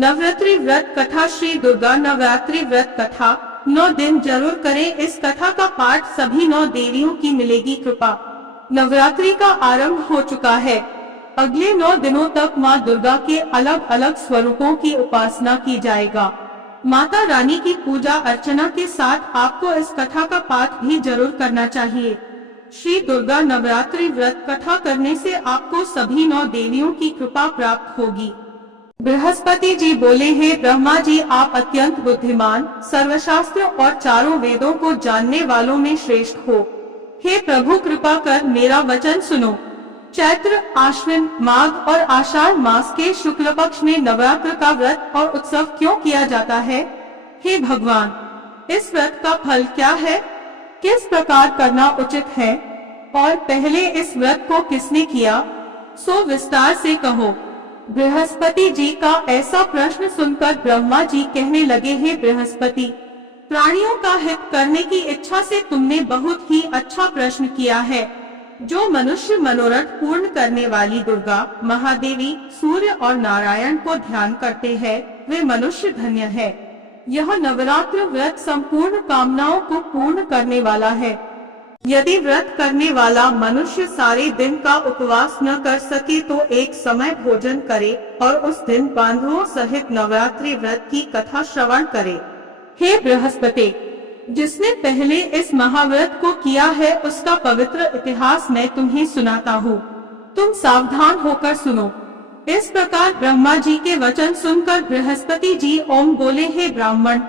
नवरात्रि व्रत कथा। श्री दुर्गा नवरात्रि व्रत कथा 9 दिन जरूर करें। इस कथा का पाठ सभी 9 देवियों की मिलेगी कृपा। नवरात्रि का आरंभ हो चुका है। अगले 9 दिनों तक माँ दुर्गा के अलग अलग स्वरूपों की उपासना की जाएगा। माता रानी की पूजा अर्चना के साथ आपको इस कथा का पाठ भी जरूर करना चाहिए। श्री दुर्गा नवरात्रि व्रत कथा करने से आपको सभी 9 देवियों की कृपा प्राप्त होगी। बृहस्पति जी बोले, हे ब्रह्मा जी, आप अत्यंत बुद्धिमान, सर्वशास्त्र और चारों वेदों को जानने वालों में श्रेष्ठ हो। हे प्रभु, कृपा कर मेरा वचन सुनो। चैत्र, आश्विन, माघ और आषाढ़ मास के शुक्ल पक्ष में नवरात्र का व्रत और उत्सव क्यों किया जाता है? हे भगवान, इस व्रत का फल क्या है? किस प्रकार करना उचित है? और पहले इस व्रत को किसने किया, सो विस्तार से कहो। बृहस्पति जी का ऐसा प्रश्न सुनकर ब्रह्मा जी कहने लगे, हे बृहस्पति, प्राणियों का हित करने की इच्छा से तुमने बहुत ही अच्छा प्रश्न किया है। जो मनुष्य मनोरथ पूर्ण करने वाली दुर्गा, महादेवी, सूर्य और नारायण को ध्यान करते हैं, वे मनुष्य धन्य है। यह नवरात्र व्रत संपूर्ण कामनाओं को पूर्ण करने वाला है। यदि व्रत करने वाला मनुष्य सारे दिन का उपवास न कर सके तो एक समय भोजन करे और उस दिन बांधवों सहित नवरात्रि व्रत की कथा श्रवण करे। हे बृहस्पति, जिसने पहले इस महाव्रत को किया है उसका पवित्र इतिहास मैं तुम्हें सुनाता हूँ। तुम सावधान होकर सुनो। इस प्रकार ब्रह्मा जी के वचन सुनकर बृहस्पति जी ओम बोले, हे ब्राह्मण,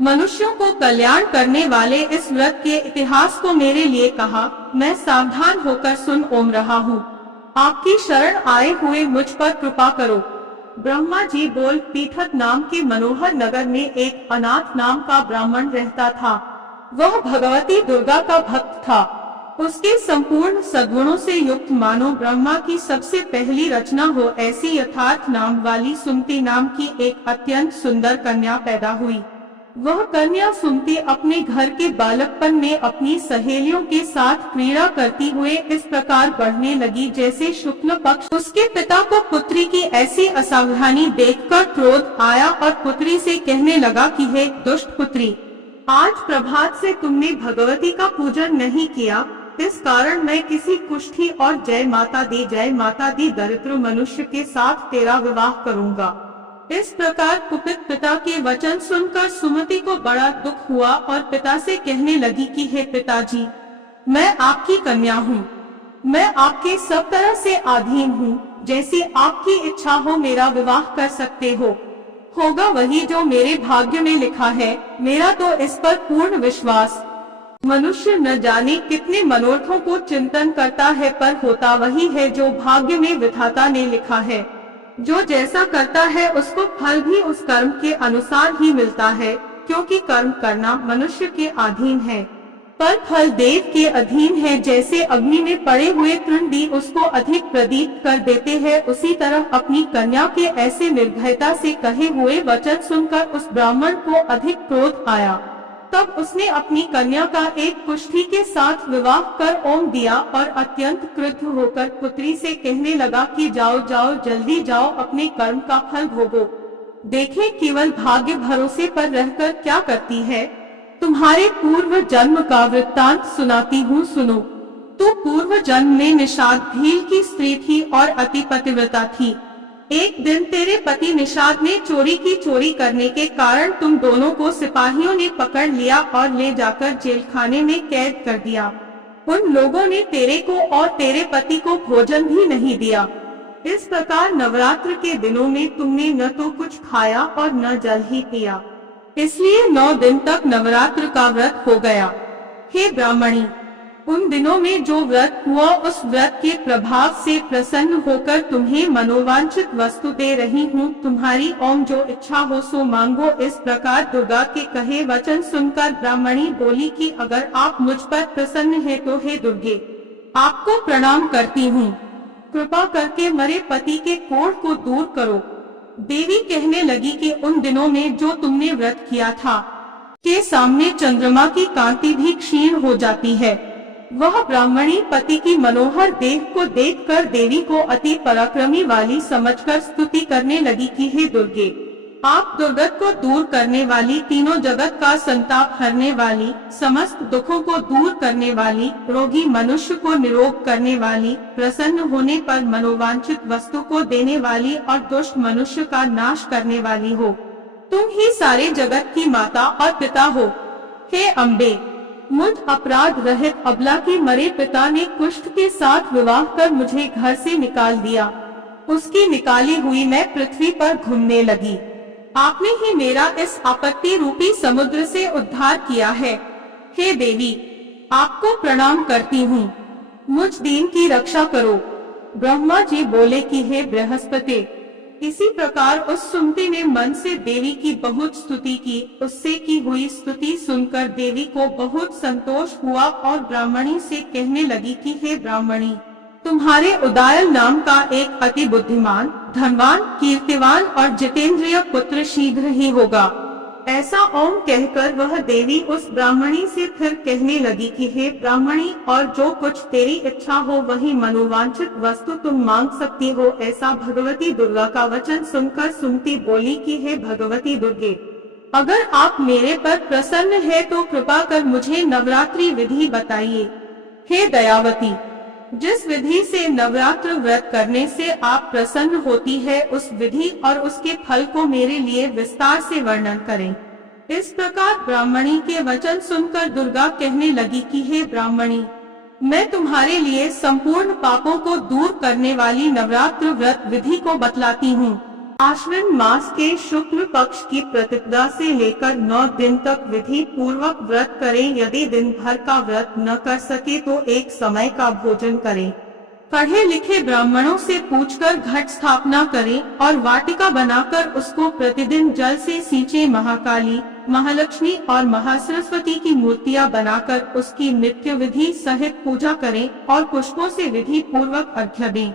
मनुष्यों को कल्याण करने वाले इस व्रत के इतिहास को मेरे लिए कहा। मैं सावधान होकर सुन ओम रहा हूँ। आपकी शरण आए हुए मुझ पर कृपा करो। ब्रह्मा जी बोल, पीठक नाम के मनोहर नगर में एक अनाथ नाम का ब्राह्मण रहता था। वह भगवती दुर्गा का भक्त था। उसके संपूर्ण सद्गुणों से युक्त मानो ब्रह्मा की सबसे पहली रचना हो ऐसी यथार्थ नाम वाली सुमति नाम की एक अत्यंत सुंदर कन्या पैदा हुई। वह कन्या सुमति अपने घर के बालकपन में अपनी सहेलियों के साथ क्रीड़ा करती हुए इस प्रकार बढ़ने लगी जैसे शुक्ल पक्ष। उसके पिता को पुत्री की ऐसी असावधानी देखकर क्रोध आया और पुत्री से कहने लगा कि हे दुष्ट पुत्री, आज प्रभात से तुमने भगवती का पूजन नहीं किया, इस कारण मैं किसी कुष्ठी और जय माता दी दरिद्र मनुष्य के साथ तेरा विवाह करूंगा। इस प्रकार कुपित पिता के वचन सुनकर सुमति को बड़ा दुख हुआ और पिता से कहने लगी कि हे पिताजी, मैं आपकी कन्या हूँ। मैं आपके सब तरह से अधीन हूँ। जैसी आपकी इच्छा हो मेरा विवाह कर सकते हो। होगा वही जो मेरे भाग्य में लिखा है। मेरा तो इस पर पूर्ण विश्वास। मनुष्य न जाने कितने मनोरथों को चिंतन करता है, पर होता वही है जो भाग्य में विधाता ने लिखा है। जो जैसा करता है उसको फल भी उस कर्म के अनुसार ही मिलता है, क्योंकि कर्म करना मनुष्य के अधीन है, पर फल देव के अधीन है। जैसे अग्नि में पड़े हुए तृण भी उसको अधिक प्रदीप्त कर देते हैं, उसी तरह अपनी कन्या के ऐसे निर्भयता से कहे हुए वचन सुनकर उस ब्राह्मण को अधिक क्रोध आया। तब उसने अपनी कन्या का एक कुष्ठी के साथ विवाह कर ओम दिया और अत्यंत क्रुद्ध होकर पुत्री से कहने लगा कि जाओ जाओ, जल्दी जाओ, अपने कर्म का फल भोगो। देखें केवल भाग्य भरोसे पर रहकर क्या करती है। तुम्हारे पूर्व जन्म का वृत्तांत सुनाती हूँ, सुनो। तो पूर्व जन्म में निषाद भील की स्त्री थी और अति पतिव्रता थी। एक दिन तेरे पति निषाद ने चोरी की। चोरी करने के कारण तुम दोनों को सिपाहियों ने पकड़ लिया और ले जाकर जेल खाने में कैद कर दिया। उन लोगों ने तेरे को और तेरे पति को भोजन भी नहीं दिया। इस प्रकार नवरात्र के दिनों में तुमने न तो कुछ खाया और न जल ही पिया, इसलिए 9 दिन तक नवरात्र का व्रत हो गया। हे ब्राह्मणी, उन दिनों में जो व्रत हुआ उस व्रत के प्रभाव से प्रसन्न होकर तुम्हें मनोवांछित वस्तु दे रही हूँ। तुम्हारी ओम जो इच्छा हो सो मांगो। इस प्रकार दुर्गा के कहे वचन सुनकर ब्राह्मणी बोली कि अगर आप मुझ पर प्रसन्न है तो हे दुर्गे, आपको प्रणाम करती हूँ। कृपा करके मरे पति के कोढ़ को दूर करो। देवी कहने लगी कि उन दिनों में जो तुमने व्रत किया था के सामने चंद्रमा की कांति भी क्षीण हो जाती है। वह ब्राह्मणी पति की मनोहर देह को देखकर देवी को अति पराक्रमी वाली समझकर स्तुति करने लगी कि हे दुर्गे, आप दुर्गत को दूर करने वाली, तीनों जगत का संताप हरने वाली, समस्त दुखों को दूर करने वाली, रोगी मनुष्य को निरोग करने वाली, प्रसन्न होने पर मनोवांछित वस्तु को देने वाली और दुष्ट मनुष्य का नाश करने वाली हो। तुम ही सारे जगत की माता और पिता हो। हे अम्बे, मुझ अपराध रहित अबला के मरे पिता ने कुष्ठ के साथ विवाह कर मुझे घर से निकाल दिया। उसकी निकाली हुई मैं पृथ्वी पर घूमने लगी। आपने ही मेरा इस आपत्ति रूपी समुद्र से उद्धार किया है। हे देवी, आपको प्रणाम करती हूँ, मुझ दीन की रक्षा करो। ब्रह्मा जी बोले कि हे बृहस्पति। इसी प्रकार उस सुमति ने मन से देवी की बहुत स्तुति की। उससे की हुई स्तुति सुनकर देवी को बहुत संतोष हुआ और ब्राह्मणी से कहने लगी कि हे ब्राह्मणी, तुम्हारे उदायल नाम का एक अति बुद्धिमान, धनवान, कीर्तिवान और जितेंद्रिय पुत्र शीघ्र ही होगा। ऐसा ओम कहकर वह देवी उस ब्राह्मणी से फिर कहने लगी कि हे ब्राह्मणी, और जो कुछ तेरी इच्छा हो वही मनोवांछित वस्तु तुम मांग सकती हो। ऐसा भगवती दुर्गा का वचन सुनकर सुमति बोली कि हे भगवती दुर्गे, अगर आप मेरे पर प्रसन्न है तो कृपा कर मुझे नवरात्रि विधि बताइए। हे दयावती, जिस विधि से नवरात्र व्रत करने से आप प्रसन्न होती है, उस विधि और उसके फल को मेरे लिए विस्तार से वर्णन करें। इस प्रकार ब्राह्मणी के वचन सुनकर दुर्गा कहने लगी कि हे ब्राह्मणी, मैं तुम्हारे लिए संपूर्ण पापों को दूर करने वाली नवरात्र व्रत विधि को बतलाती हूँ। आश्विन मास के शुक्ल पक्ष की प्रतिपदा से लेकर 9 दिन तक विधि पूर्वक व्रत करें। यदि दिन भर का व्रत न कर सके तो एक समय का भोजन करें। पढ़े लिखे ब्राह्मणों से पूछकर घट स्थापना करें और वाटिका बनाकर उसको प्रतिदिन जल से सींचे। महाकाली, महालक्ष्मी और महासरस्वती की मूर्तियां बनाकर उसकी नित्य विधि सहित पूजा करें और पुष्पों से विधि पूर्वक अर्घ्य दें।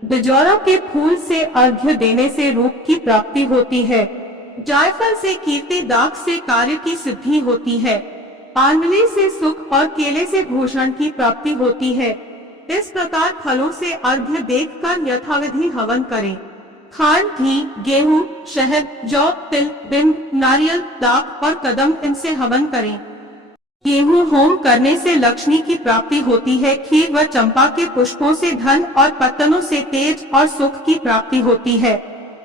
बिजौरा के फूल से अर्घ्य देने से रूप की प्राप्ति होती है। जायफल से कीर्ति, दाख से कार्य की सिद्धि होती है। आंवले से सुख और केले से भूषण की प्राप्ति होती है। इस प्रकार फलों से अर्घ्य देकर यथाविधि हवन करें। खांड, घी, गेहूं, शहद, जौ, तिल, बिंब, नारियल, दाख और कदम, इनसे हवन करें। गेहूं होम करने से लक्ष्मी की प्राप्ति होती है। खीर व चंपा के पुष्पों से धन और पत्तनों से तेज और सुख की प्राप्ति होती है।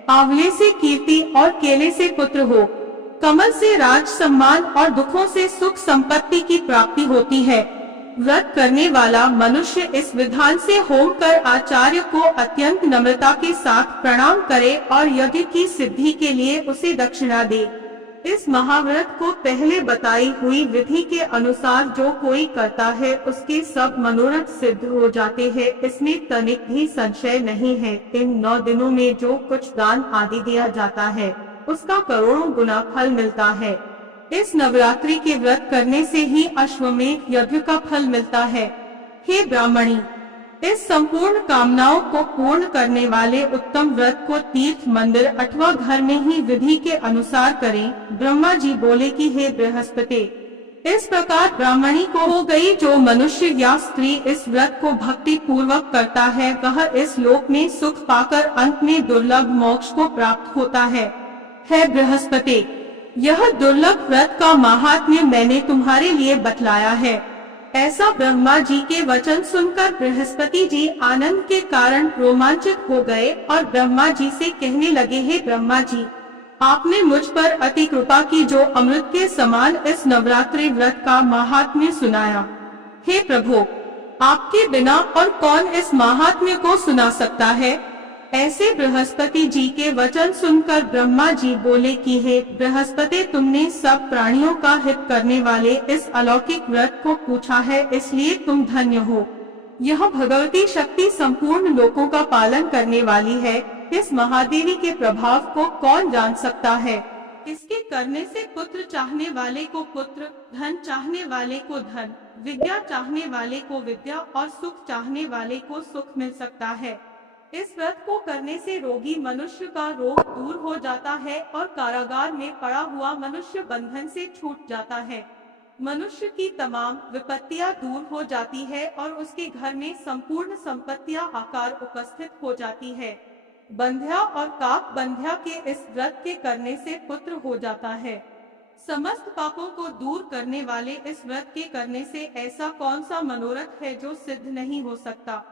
आंवले से कीर्ति और केले से पुत्र हो। कमल से राज सम्मान और दुखों से सुख संपत्ति की प्राप्ति होती है। व्रत करने वाला मनुष्य इस विधान से होम कर आचार्य को अत्यंत नम्रता के साथ प्रणाम करे और यज्ञ की सिद्धि के लिए उसे दक्षिणा दे। इस महाव्रत को पहले बताई हुई विधि के अनुसार जो कोई करता है उसके सब मनोरथ सिद्ध हो जाते हैं। इसमें तनिक भी संशय नहीं है। इन 9 दिनों में जो कुछ दान आदि दिया जाता है उसका करोड़ों गुना फल मिलता है। इस नवरात्रि के व्रत करने से ही अश्वमेध यज्ञ का फल मिलता है। हे ब्राह्मणी, इस संपूर्ण कामनाओं को पूर्ण करने वाले उत्तम व्रत को तीर्थ, मंदिर अथवा घर में ही विधि के अनुसार करें। ब्रह्मा जी बोले कि हे बृहस्पति, इस प्रकार ब्राह्मणी को हो गई। जो मनुष्य या स्त्री इस व्रत को भक्ति पूर्वक करता है वह इस लोक में सुख पाकर अंत में दुर्लभ मोक्ष को प्राप्त होता है। हे बृहस्पति, यह दुर्लभ व्रत का महात्म्य मैंने तुम्हारे लिए बतलाया है। ऐसा ब्रह्मा जी के वचन सुनकर बृहस्पति जी आनंद के कारण रोमांचित हो गए और ब्रह्मा जी से कहने लगे, हे ब्रह्मा जी, आपने मुझ पर अति कृपा की जो अमृत के समान इस नवरात्रि व्रत का महात्म्य सुनाया। हे प्रभु, आपके बिना और कौन इस महात्म्य को सुना सकता है। ऐसे बृहस्पति जी के वचन सुनकर ब्रह्मा जी बोले कि हे बृहस्पति, तुमने सब प्राणियों का हित करने वाले इस अलौकिक व्रत को पूछा है, इसलिए तुम धन्य हो। यह भगवती शक्ति संपूर्ण लोकों का पालन करने वाली है। इस महादेवी के प्रभाव को कौन जान सकता है। इसके करने से पुत्र चाहने वाले को पुत्र, धन चाहने वाले को धन, विद्या चाहने वाले को विद्या और सुख चाहने वाले को सुख मिल सकता है। इस व्रत को करने से रोगी मनुष्य का रोग दूर हो जाता है और कारागार में पड़ा हुआ मनुष्य बंधन से छूट जाता है। मनुष्य की तमाम विपत्तियां दूर हो जाती है और उसके घर में संपूर्ण संपत्तियां आकार उपस्थित हो जाती है। बंध्या और काक बंध्या के इस व्रत के करने से पुत्र हो जाता है। समस्त पापों को दूर करने वाले इस व्रत के करने से ऐसा कौन सा मनोरथ है जो सिद्ध नहीं हो सकता।